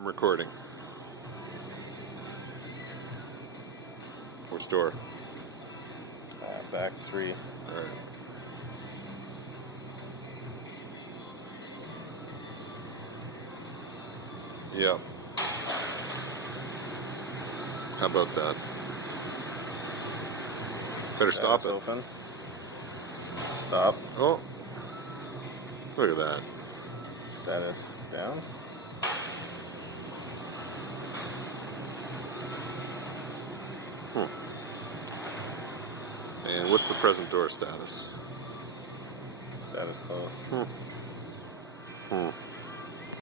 I'm recording. Or store. Back 3. Alright. Yep. How about that? Better stop it. Open. Stop. Oh. Look at that. Status down. And what's the present door status? Status closed.